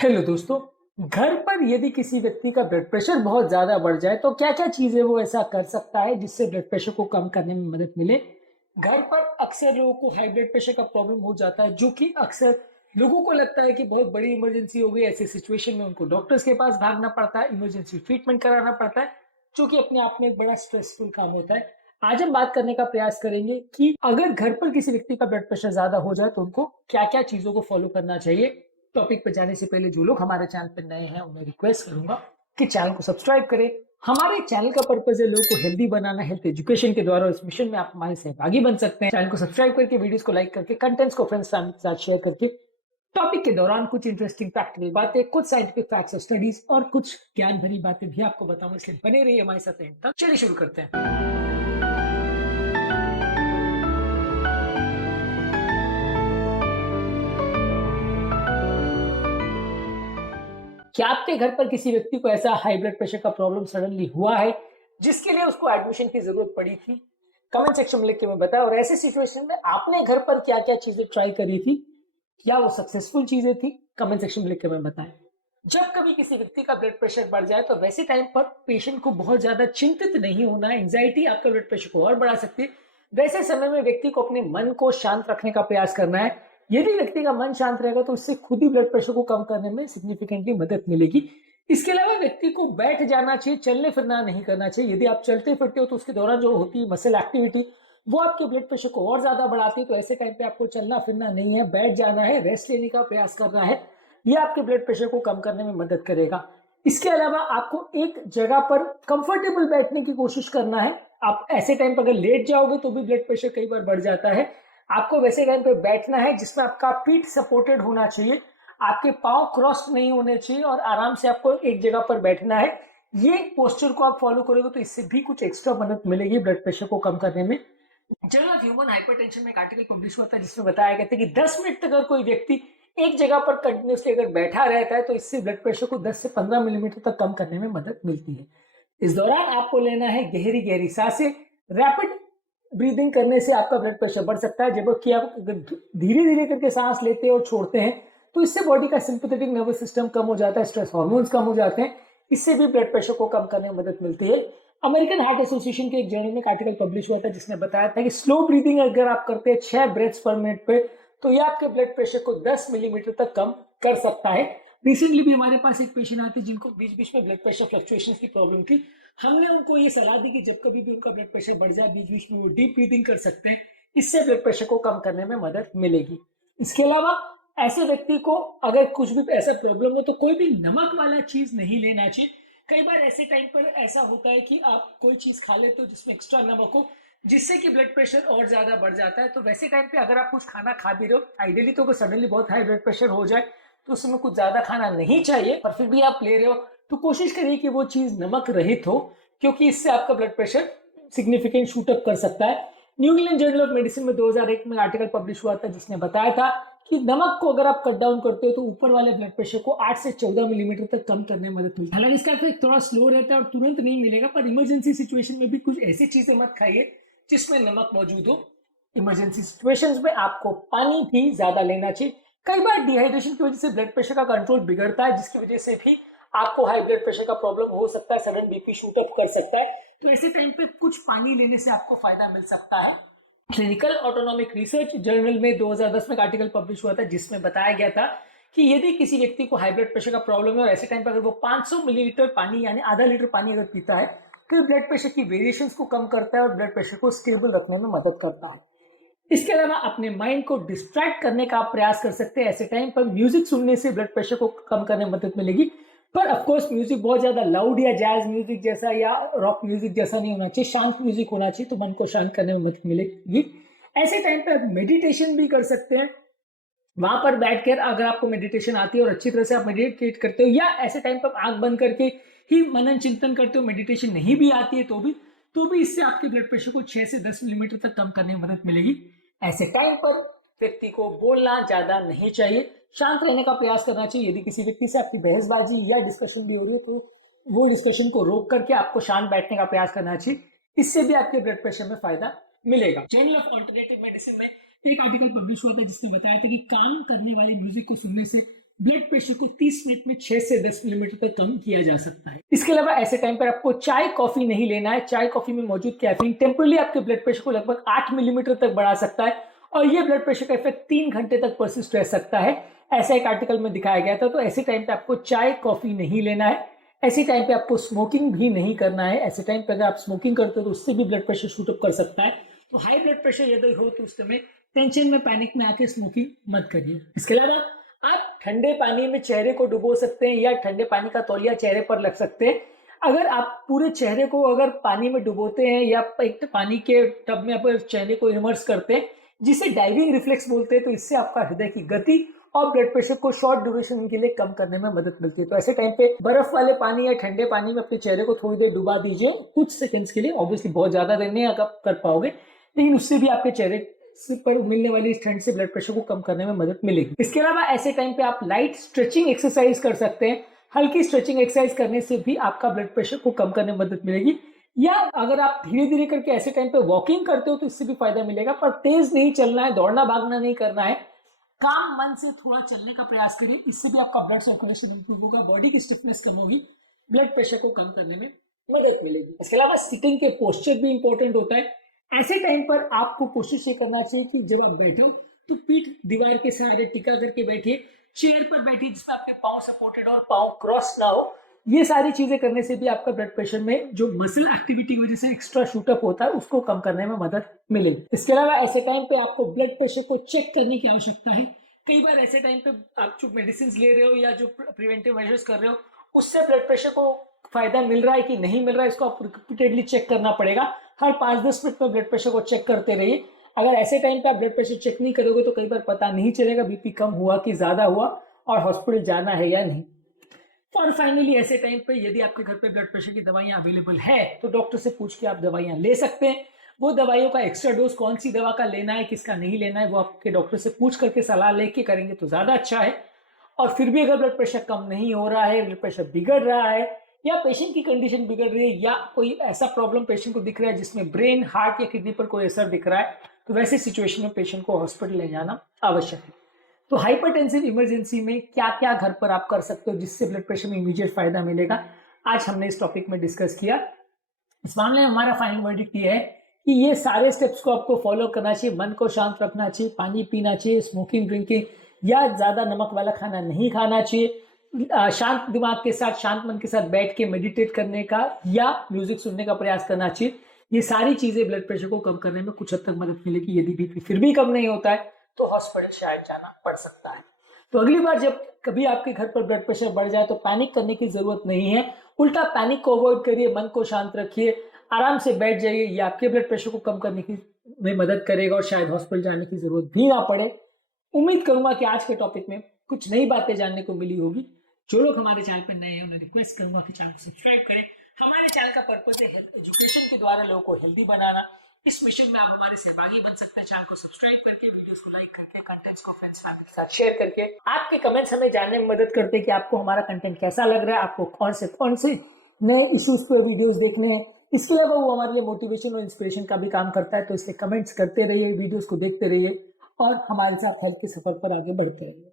Hello दोस्तों। घर पर यदि किसी व्यक्ति का ब्लड प्रेशर बहुत ज्यादा बढ़ जाए तो क्या क्या चीजें वो ऐसा कर सकता है जिससे ब्लड प्रेशर को कम करने में मदद मिले। घर पर अक्सर लोगों को हाई ब्लड प्रेशर का प्रॉब्लम हो जाता है, जो कि अक्सर लोगों को लगता है कि बहुत बड़ी इमरजेंसी हो गई। ऐसी सिचुएशन में उनको डॉक्टर्स के पास भागना पड़ता है, इमरजेंसी ट्रीटमेंट कराना पड़ता है, जो कि अपने आप में एक बड़ा स्ट्रेसफुल काम होता है। आज हम बात करने का प्रयास करेंगे कि अगर घर पर किसी व्यक्ति का ब्लड प्रेशर ज्यादा हो जाए तो उनको क्या क्या चीजों को फॉलो करना चाहिए। टॉपिक पर जाने से पहले जो लोग हमारे चैनल पर नए हैं उन्हें रिक्वेस्ट करूंगा कि चैनल को सब्सक्राइब करें। हमारे चैनल का पर्पज है लोगों को हेल्दी बनाना, हेल्थ एजुकेशन के द्वारा। इस मिशन में आप हमारे सहभागी बन सकते हैं। चैनल को सब्सक्राइब करके, वीडियोस को लाइक करके, कंटेंट्स को फ्रेंड्स फैमिली के साथ शेयर करके, टॉपिक के दौरान कुछ इंटरेस्टिंग प्रैक्टिकल बातें, कुछ साइंटिफिक फैक्ट्स और स्टडीज और कुछ ज्ञान भरी बातें भी आपको बताऊंगा, इसलिए बने रहिए हमारे साथ एंड तक। चलिए शुरू करते हैं। क्या आपके घर पर किसी व्यक्ति को ऐसा हाई ब्लड प्रेशर का प्रॉब्लम सडनली हुआ है जिसके लिए उसको एडमिशन की जरूरत पड़ी थी? कमेंट सेक्शन में लिख के मैं बताएं। और ऐसे सिचुएशन में आपने घर पर क्या क्या चीजें ट्राई करी थी, क्या वो सक्सेसफुल चीजें थी? कमेंट सेक्शन में लिख के मैं बताएं। जब कभी किसी व्यक्ति का ब्लड प्रेशर बढ़ जाए तो वैसे टाइम पर पेशेंट को बहुत ज्यादा चिंतित नहीं होना है। एंजाइटी आपका ब्लड प्रेशर को और बढ़ा सकती है। वैसे समय में व्यक्ति को अपने मन को शांत रखने का प्रयास करना है। यदि व्यक्ति का मन शांत रहेगा तो उससे खुद ही ब्लड प्रेशर को कम करने में सिग्निफिकेंटली मदद मिलेगी। इसके अलावा व्यक्ति को बैठ जाना चाहिए, चलने फिरना नहीं करना चाहिए। यदि आप चलते फिरते हो तो उसके दौरान जो होती है मसल एक्टिविटी, वो आपके ब्लड प्रेशर को और ज्यादा बढ़ाती है। तो ऐसे टाइम पे आपको चलना फिरना नहीं है, बैठ जाना है, रेस्ट लेने का प्रयास करना है। ये आपके ब्लड प्रेशर को कम करने में मदद करेगा। इसके अलावा आपको एक जगह पर कंफर्टेबल बैठने की कोशिश करना है। आप ऐसे टाइम पर अगर लेट जाओगे तो भी ब्लड प्रेशर कई बार बढ़ जाता है। आपको वैसे टाइम पर बैठना है जिसमें आपका पीठ सपोर्टेड होना चाहिए, आपके पांव क्रॉस नहीं होने चाहिए और आराम से आपको एक जगह पर बैठना है। ये पोस्चर को आप फॉलो करोगे तो इससे भी कुछ एक्स्ट्रा मदद मिलेगी ब्लड प्रेशर को कम करने में। जर्नल ऑफ ह्यूमन हाइपरटेंशन में एक आर्टिकल पब्लिश हुआ था जिसमें बताया गया था कि 10 मिनट तक अगर कोई व्यक्ति एक जगह पर कंटिन्यूसली अगर बैठा रहता है तो इससे ब्लड प्रेशर को 10 से 15 मिलीमीटर तक कम करने में मदद मिलती है। इस दौरान आपको लेना है गहरी गहरी सांसें। रैपिड ब्रीदिंग करने से आपका ब्लड प्रेशर बढ़ सकता है, जबकि आप धीरे धीरे करके सांस लेते हैं और छोड़ते हैं तो इससे बॉडी का सिंपैथेटिक नर्वस सिस्टम कम हो जाता है, स्ट्रेस हार्मोन्स कम हो जाते हैं। इससे भी ब्लड प्रेशर को कम करने में मदद मिलती है। अमेरिकन हार्ट एसोसिएशन के एक जर्नल में एक आर्टिकल पब्लिश हुआ था जिसने बताया था कि स्लो ब्रीदिंग अगर आप करते हैं 6 ब्रेथ्स पर मिनट पे तो ये आपके ब्लड प्रेशर को 10 मिलीमीटर तक कम कर सकता है। रिसेंटली भी हमारे पास एक पेशेंट आते जिनको बीच बीच में ब्लड प्रेशर फ्लक्चुएशंस की प्रॉब्लम थी। हमने उनको ये सलाह दी कि जब कभी भी उनका ब्लड प्रेशर बढ़ जाए बीच बीच में वो डीप ब्रीदिंग कर सकते हैं, इससे ब्लड प्रेशर को कम करने में मदद मिलेगी। इसके अलावा ऐसे व्यक्ति को अगर कुछ भी ऐसा प्रॉब्लम हो तो कोई भी नमक वाला चीज नहीं लेना चाहिए। कई बार ऐसे टाइम पर ऐसा होता है कि आप कोई चीज खा लेते हो जिसमें एक्स्ट्रा नमक हो, जिससे कि ब्लड प्रेशर और ज्यादा बढ़ जाता है। तो वैसे टाइम पे अगर आप कुछ खाना खा भी रहे हो, आइडियली तो सडनली बहुत हाई ब्लड प्रेशर हो जाए तो उसमें कुछ ज्यादा खाना नहीं चाहिए, पर फिर भी आप ले रहे हो तो कोशिश करिए कि वो चीज नमक रहित हो, क्योंकि इससे आपका blood pressure significant shoot up कर सकता है। New England journal of medicine में 2001 में आर्टिकल पब्लिश हुआ था जिसने बताया था कि नमक को अगर आप कट डाउन करते हो तो ऊपर वाले ब्लड प्रेशर को 8 से 14 मिलीमीटर तक कम करने में मदद मिलती है। हालांकि इसका इफेक्ट थोड़ा स्लो रहता है और तुरंत नहीं मिलेगा, पर इमरजेंसी सिचुएशन में भी कुछ ऐसी चीजें मत खाइए जिसमें नमक मौजूद हो। इमरजेंसी सिचुएशंस में आपको पानी भी ज्यादा लेना चाहिए। कई बार डिहाइड्रेशन की वजह से ब्लड प्रेशर का कंट्रोल बिगड़ता है, जिसकी वजह से भी आपको हाई ब्लड प्रेशर का प्रॉब्लम हो सकता है, सडन बीपी शूट अप कर सकता है। तो ऐसे टाइम पे कुछ पानी लेने से आपको फायदा मिल सकता है। क्लिनिकल ऑटोनॉमिक रिसर्च जर्नल में 2010 में एक आर्टिकल पब्लिश हुआ था जिसमें बताया गया था कि यदि किसी व्यक्ति को हाई ब्लड प्रेशर का प्रॉब्लम है और ऐसे टाइम पर अगर वो 500 मिलीलीटर पानी यानी आधा लीटर पानी अगर पीता है तो ब्लड प्रेशर की वेरिएशंस को कम करता है और ब्लड प्रेशर को स्टेबल रखने में मदद करता है। इसके अलावा अपने माइंड को डिस्ट्रैक्ट करने का आप प्रयास कर सकते हैं। ऐसे टाइम पर म्यूजिक सुनने से ब्लड प्रेशर को कम करने में मदद मिलेगी, पर ऑफकोर्स म्यूजिक बहुत ज्यादा लाउड या जैज म्यूजिक जैसा या रॉक म्यूजिक जैसा नहीं होना चाहिए, शांत म्यूजिक होना चाहिए, तो मन को शांत करने में मदद मिलेगी। ऐसे टाइम पर मेडिटेशन भी कर सकते हैं। वहां पर बैठकर अगर आपको मेडिटेशन आती है और अच्छी तरह से आप मेडिटेट करते हो, या ऐसे टाइम पर आंख बंद करके ही मनन चिंतन करते हो, मेडिटेशन नहीं भी आती है तो भी इससे आपके ब्लड प्रेशर को 6 से 10 मिलीमीटर तक कम करने में मदद मिलेगी। ऐसे टाइम पर व्यक्ति को बोलना ज्यादा नहीं चाहिए, शांत रहने का प्रयास करना चाहिए। यदि किसी व्यक्ति से आपकी बहसबाजी या डिस्कशन भी हो रही है तो वो डिस्कशन को रोक करके आपको शांत बैठने का प्रयास करना चाहिए। इससे भी आपके ब्लड प्रेशर में फायदा मिलेगा। जर्नल ऑफ अल्टरनेटिव मेडिसिन में एक आर्टिकल पब्लिश हुआ था जिसने बताया था कि काम करने वाली म्यूजिक को सुनने से ब्लड प्रेशर को 30 मिनट में 6 से 10 मिलीमीटर तक कम किया जा सकता है। इसके अलावा ऐसे टाइम पर आपको चाय कॉफी नहीं लेना है। चाय कॉफी में मौजूद कैफीन टेम्परली आपके ब्लड प्रेशर को लगभग 8 मिलीमीटर तक बढ़ा सकता है और ये ब्लड प्रेशर का इफेक्ट 3 घंटे तक परसिस्ट रह सकता है, ऐसा एक आर्टिकल में दिखाया गया था। तो ऐसे टाइम पे आपको चाय कॉफी नहीं लेना है। ऐसे टाइम पे आपको स्मोकिंग भी नहीं करना है। ऐसे टाइम पे अगर आप स्मोकिंग करते हो तो उससे भी ब्लड प्रेशर शूट अप कर सकता है। तो हाई ब्लड प्रेशर यदि हो तो उस समय टेंशन में पैनिक में आके स्मोकिंग मत करिए। इसके अलावा आप ठंडे पानी में चेहरे को डुबो सकते हैं या ठंडे पानी का तौलिया चेहरे पर लग सकते हैं। अगर आप पूरे चेहरे को अगर पानी में डुबोते हैं या एक पानी के टब में आप चेहरे को इमर्स करते हैं, जिसे डाइविंग रिफ्लेक्स बोलते हैं, तो इससे आपका हृदय की गति और ब्लड प्रेशर को शॉर्ट ड्यूरेशन के लिए कम करने में मदद मिलती है। तो ऐसे टाइम पे बर्फ वाले पानी या ठंडे पानी में अपने चेहरे को थोड़ी देर डुबा दीजिए, कुछ सेकंड्स के लिए। ऑब्वियसली बहुत ज्यादा देर नहीं आप कर पाओगे, लेकिन उससे भी आपके चेहरे पर मिलने वाली इस ठंड से ब्लड प्रेशर को कम करने में मदद मिलेगी। इसके अलावा ऐसे टाइम पे आप लाइट स्ट्रेचिंग एक्सरसाइज कर सकते हैं। हल्की स्ट्रेचिंग एक्सरसाइज करने से भी आपका ब्लड प्रेशर को कम करने में मदद मिलेगी। या अगर आप धीरे धीरे करके ऐसे टाइम पे वॉकिंग करते हो तो इससे भी फायदा मिलेगा, पर तेज नहीं चलना है, दौड़ना भागना नहीं करना है। काम मन से थोड़ा चलने का प्रयास करिए, इससे भी आपका ब्लड सर्कुलेशन इंप्रूव होगा, बॉडी की स्टिफनेस कम होगी, ब्लड प्रेशर को कम करने में मदद मिलेगी। इसके अलावा सिटिंग के पोस्चर भी इंपॉर्टेंट होता है। ऐसे टाइम पर आपको कोशिश ये करना चाहिए कि जब आप बैठो तो पीठ दीवार के सहारे टिका करके बैठिए, चेयर पर बैठिए जिसमें आपके पांव सपोर्टेड और पांव क्रॉस ना हो। ये सारी चीजें करने से भी आपका ब्लड प्रेशर में जो मसल एक्टिविटी की वजह से एक्स्ट्रा शूटअप होता है उसको कम करने में मदद मिलेगी। इसके अलावा ऐसे टाइम पे आपको ब्लड प्रेशर को चेक करने की आवश्यकता है। कई बार ऐसे टाइम पे आप जो मेडिसिन ले रहे हो या जो प्रिवेंटिव मेजर्स कर रहे हो उससे ब्लड प्रेशर को फायदा मिल रहा है कि नहीं मिल रहा है, इसको आप रिपीटेडली चेक करना पड़ेगा। हर 5-10 मिनट में ब्लड प्रेशर को चेक करते रहिए। अगर ऐसे टाइम पे आप ब्लड प्रेशर चेक नहीं करोगे तो कई बार पता नहीं चलेगा बीपी कम हुआ कि ज्यादा हुआ और हॉस्पिटल जाना है या नहीं। और फाइनली ऐसे टाइम पे यदि आपके घर पे ब्लड प्रेशर की दवाइयां अवेलेबल है तो डॉक्टर से पूछ के आप दवाइयां ले सकते हैं। वो दवाइयों का एक्स्ट्रा डोज कौन सी दवा का लेना है, किसका नहीं लेना है, वो आपके डॉक्टर से पूछ करके सलाह लेके करेंगे तो ज्यादा अच्छा है। और फिर भी अगर ब्लड प्रेशर कम नहीं हो रहा है, ब्लड प्रेशर बिगड़ रहा है या पेशेंट की कंडीशन बिगड़ रही है या कोई ऐसा प्रॉब्लम पेशेंट को दिख रहा है जिसमें ब्रेन, हार्ट या किडनी पर कोई असर दिख रहा है, तो वैसे सिचुएशन में पेशेंट को हॉस्पिटल ले जाना आवश्यक है। तो हाइपरटेंसिव इमरजेंसी में क्या क्या घर पर आप कर सकते हो जिससे ब्लड प्रेशर में इमीडिएट फायदा मिलेगा, आज हमने इस टॉपिक में डिस्कस किया। इस मामले में हमारा फाइनल वर्डिक्ट ये है कि ये सारे स्टेप्स को आपको फॉलो करना चाहिए। मन को शांत रखना चाहिए, पानी पीना चाहिए, स्मोकिंग ड्रिंकिंग या ज्यादा नमक वाला खाना नहीं खाना चाहिए, शांत दिमाग के साथ, शांत मन के साथ बैठ के मेडिटेट करने का या म्यूजिक सुनने का प्रयास करना चाहिए। ये सारी चीजें ब्लड प्रेशर को कम करने में कुछ हद तक मदद मिलेगी। यदि बीपी फिर भी कम नहीं होता है तो हॉस्पिटल शायद जाना पड़ सकता है। तो अगली बार जब कभी आपके घर पर ब्लड प्रेशर बढ़ जाए तो पैनिक करने की जरूरत नहीं है, उल्टा पैनिक को अवॉइड करिए, मन को शांत रखिए, आराम से बैठ जाइए। ये आपके ब्लड प्रेशर को कम करने की में मदद करेगा और शायद हॉस्पिटल जाने की जरूरत भी ना पड़े। उम्मीद करूंगा कि आज के टॉपिक में कुछ नई बातें जानने को मिली होगी। जो लोग हमारे चैनल पर नए हैं उन्हें रिक्वेस्ट करूंगा कि चैनल को सब्सक्राइब करें। हमारे चैनल का पर्पस है हेल्थ एजुकेशन के द्वारा लोगों को हेल्दी बनाना। इस मिशन में आप हमारे सहभागी बन सकते हैं चैनल को सब्सक्राइब करके, वीडियोस को लाइक करके, कंटेंट्स को फ्रेंड्स फैमिली के साथ शेयर करके। आपके कमेंट्स हमें जानने में मदद करते हैं कि आपको हमारा कंटेंट कैसा लग रहा है, आपको कौन से नए इश्यूज पर वीडियोस देखने हैं। इसके अलावा वो हमारे लिए मोटिवेशन और इंस्पिरेशन का भी काम करता है। तो इसलिए कमेंट्स करते रहिए, वीडियोस को देखते रहिए और हमारे साथ हेल्थ के सफर पर आगे बढ़ते रहिए।